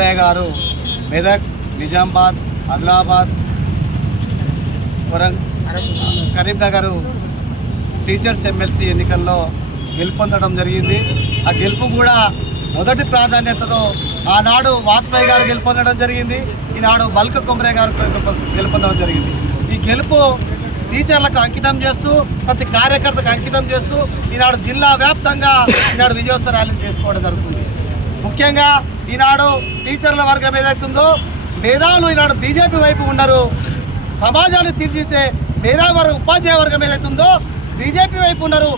కొమరయ్య గారు Medak, Nizamabad, Adilabad, Karimnagar teachers MLC ఎన్నికల్లో గెలుపొందడం జరిగింది. ఆ గెలుపు కూడా మొదటి ప్రాధాన్యతతో ఆనాడు వాజ్పేయి గారు గెలుపొందడం జరిగింది, ఈనాడు బల్క కొమరయ్య గారు గెలుపొందడం జరిగింది. ఈ గెలుపు టీచర్లకు అంకితం చేస్తూ, ప్రతి కార్యకర్తకు అంకితం చేస్తూ ఈనాడు జిల్లా వ్యాప్తంగా ఈనాడు విజయోత్సవ ర్యాలీ చేసుకోవడం జరుగుతుంది. ముఖ్యంగా ఈనాడు టీచర్ల వర్గం ఏదైతుందో మేధావులు ఈనాడు బీజేపీ వైపు ఉన్నారు. సమాజాన్ని తీర్చిదిద్దే మేధావి ఉపాధ్యాయ వర్గం ఏదైతుందో బీజేపీ వైపు ఉన్నారు.